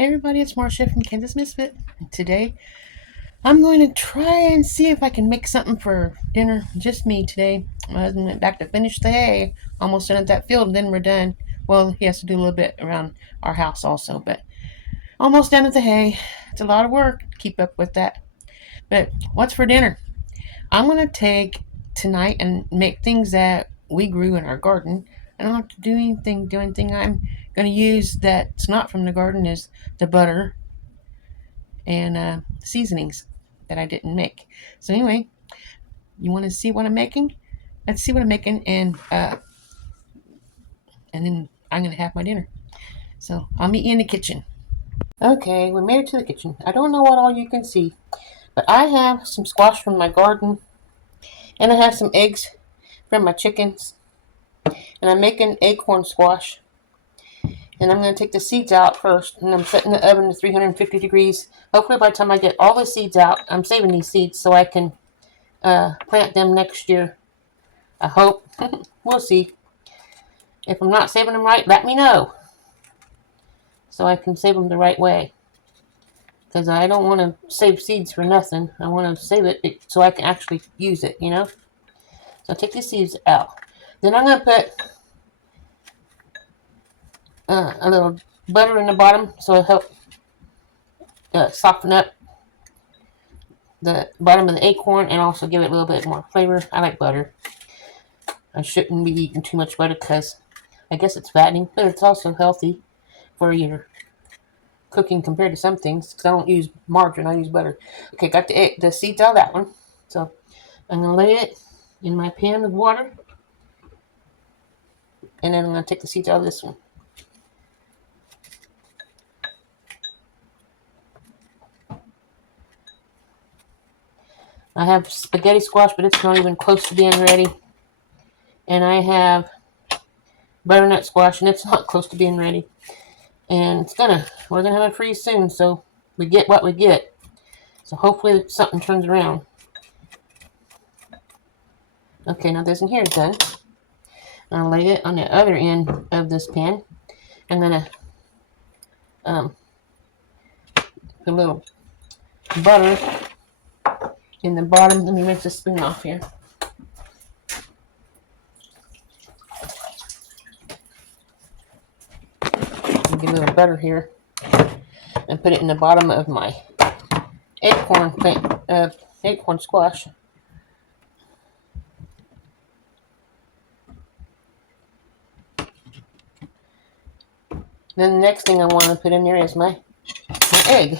Hey everybody, it's Marcia from Kansas Misfit. And today, I'm going to try and see if I can make something for dinner. Just me today. My husband went back to finish the hay. Almost done at that field, and then we're done. Well, he has to do a little bit around our house also, but almost done at the hay. It's a lot of work to keep up with that. But what's for dinner? I'm going to take tonight and make things that we grew in our garden. I don't have to do anything. The only thing I'm going to use that's not from the garden is the butter and seasonings that I didn't make. So anyway, you want to see what I'm making? Let's see what I'm making, and then I'm gonna have my dinner. So I'll meet you in the kitchen. Okay, we made it to the kitchen. I don't know what all you can see, but I have some squash from my garden, and I have some eggs from my chickens, and I'm making acorn squash. And I'm going to take the seeds out first, and I'm setting the oven to 350 degrees. Hopefully by the time I get all the seeds out, I'm saving these seeds so I can plant them next year. I hope. We'll see. If I'm not saving them right, let me know so I can save them the right way. Because I don't want to save seeds for nothing. I want to save it so I can actually use it, you know? So I'll take the seeds out. Then I'm going to put a little butter in the bottom so it'll help soften up the bottom of the acorn and also give it a little bit more flavor. I like butter. I shouldn't be eating too much butter because I guess it's fattening, but it's also healthy for your cooking compared to some things. Because I don't use margarine, I use butter. Okay, got the seeds out of that one. So I'm going to lay it in my pan of water. And then I'm going to take the seeds out of this one. I have spaghetti squash, but it's not even close to being ready. And I have butternut squash, and it's not close to being ready. And we're gonna have it freeze soon, so we get what we get. So hopefully something turns around. Okay, now this in here is done. I'll lay it on the other end of this pan. I'm gonna put a little butter in the bottom. Let me rinse the spoon off here. Get a little butter here and put it in the bottom of my acorn squash. Then the next thing I want to put in there is my egg.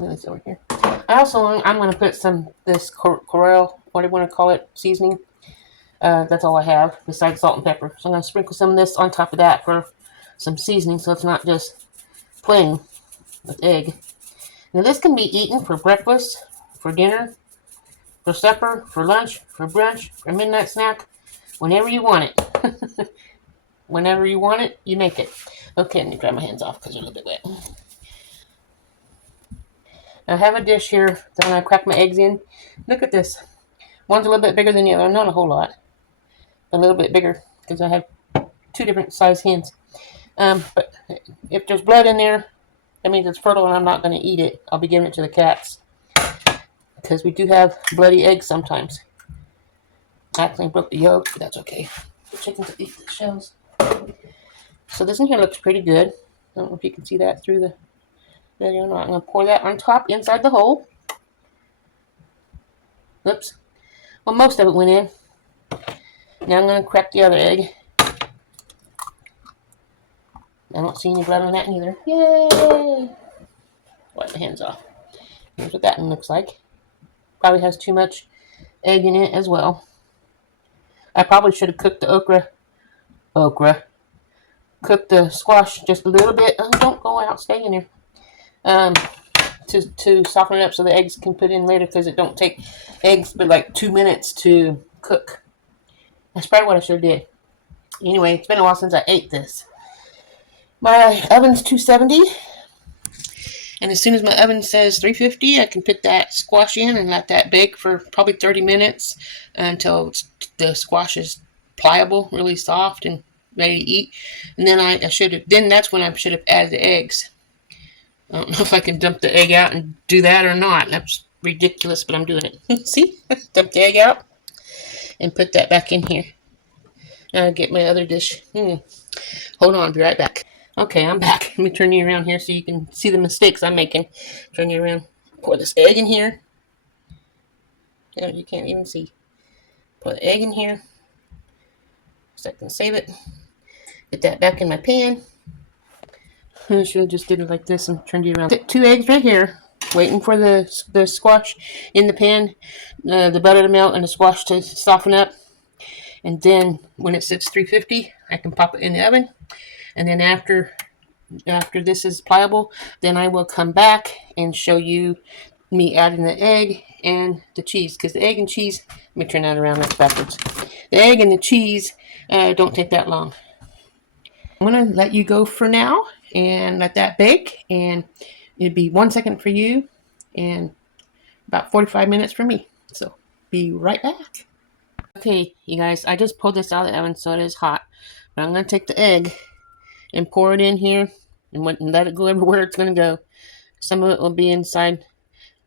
This over here. I'm going to put this Corel, what do you want to call it, seasoning. That's all I have besides salt and pepper. So I'm going to sprinkle some of this on top of that for some seasoning, so it's not just plain with egg. Now this can be eaten for breakfast, for dinner, for supper, for lunch, for brunch, for a midnight snack, whenever you want it. Whenever you want it, you make it. Okay, let me grab my hands off because they're a little bit wet. I have a dish here that I'm going to crack my eggs in. Look at this. One's a little bit bigger than the other. Not a whole lot. A little bit bigger because I have two different size hens. But if there's blood in there, that means it's fertile and I'm not going to eat it. I'll be giving it to the cats. Because we do have bloody eggs sometimes. I actually broke the yolk, but that's okay. The chickens will eat the shells. So this in here looks pretty good. I don't know if you can see that through the video or not. I'm going to pour that on top inside the hole. Oops. Well, most of it went in. Now I'm going to crack the other egg. I don't see any blood on that neither. Yay! Wipe my hands off. Here's what that one looks like. Probably has too much egg in it as well. I probably should have cooked the okra. Cooked the squash just a little bit. Oh, don't go out. Stay in there. To soften it up so the eggs can put in later because it don't take eggs but like 2 minutes to cook. That's probably what I should have did. Anyway, it's been a while since I ate this. My oven's 270, and as soon as my oven says 350, I can put that squash in and let that bake for probably 30 minutes until the squash is pliable, really soft, and ready to eat. And then I should have, then that's when I should have added the eggs. I don't know if I can dump the egg out and do that or not. That's ridiculous, but I'm doing it. See? Dump the egg out and put that back in here. Now I'll get my other dish. Hold on, I'll be right back. Okay, I'm back. Let me turn you around here so you can see the mistakes I'm making. Turn you around. Pour this egg in here. Oh, you can't even see. Pour the egg in here so I can save it. Get that back in my pan. I should have just did it like this and turned you around. 2 eggs right here, waiting for the squash in the pan, the butter to melt and the squash to soften up. And then when it sits 350, I can pop it in the oven. And then after this is pliable, then I will come back and show you me adding the egg and the cheese. Because the egg and cheese, let me turn that around, that's backwards. The egg and the cheese don't take that long. I'm going to let you go for now and let that bake. And it'd be 1 second for you and about 45 minutes for me. So be right back. Okay, you guys, I just pulled this out of the oven so it is hot. But I'm going to take the egg and pour it in here and let it go everywhere it's going to go. Some of it will be inside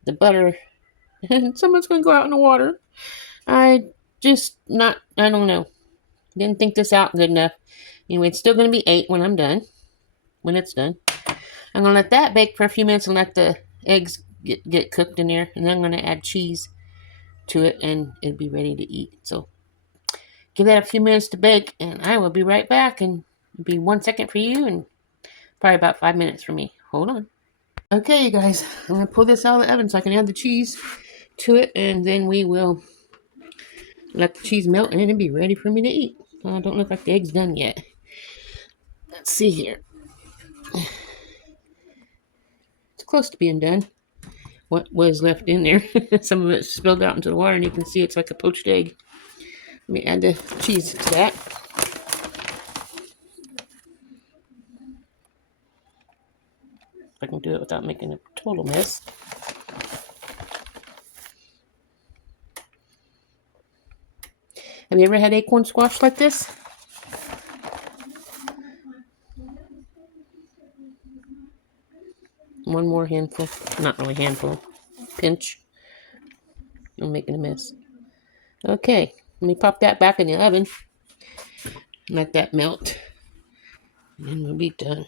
the butter and some of it's going to go out in the water. I don't know. Didn't think this out good enough. Anyway, it's still going to be 8 when I'm done. When it's done. I'm going to let that bake for a few minutes and let the eggs get cooked in there. And then I'm going to add cheese to it and it'll be ready to eat. So give that a few minutes to bake and I will be right back. And it'll be 1 second for you and probably about 5 minutes for me. Hold on. Okay, you guys. I'm going to pull this out of the oven so I can add the cheese to it. And then we will let the cheese melt and it'll be ready for me to eat. Don't look like the egg's done yet. Let's see here. It's close to being done. What was left in there. Some of it spilled out into the water and you can see it's like a poached egg. Let me add the cheese to that. If I can do it without making a total mess. Have you ever had acorn squash like this? One more handful. Not really handful. Pinch. I'm making a mess. Okay. Let me pop that back in the oven. Let that melt. And then we'll be done.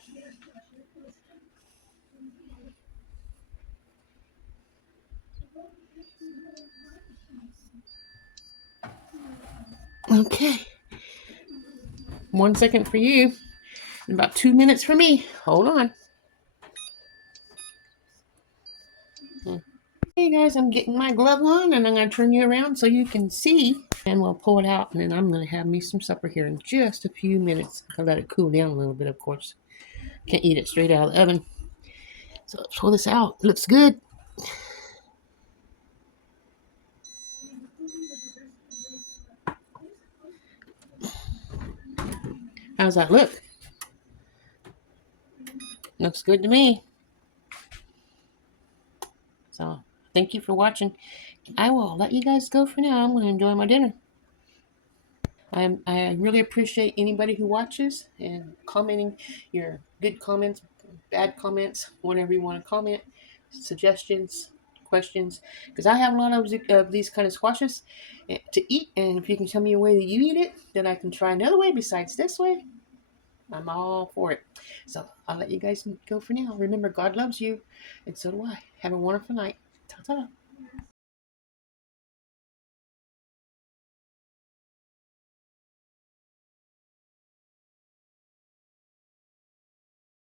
Okay. 1 second for you. And about 2 minutes for me. Hold on. Hey guys, I'm getting my glove on and I'm going to turn you around so you can see. And we'll pull it out and then I'm going to have me some supper here in just a few minutes. I'll let it cool down a little bit, of course. Can't eat it straight out of the oven. So let's pull this out. It looks good. How's that look? Looks good to me. So thank you for watching. I will let you guys go for now. I'm going to enjoy my dinner. I really appreciate anybody who watches and commenting your good comments, bad comments, whatever you want to comment, suggestions, questions, because I have a lot of these kind of squashes to eat, and if you can tell me a way that you eat it, then I can try another way besides this way. I'm all for it. So I'll let you guys go for now. Remember, God loves you, and so do I. Have a wonderful night. Ta-ta.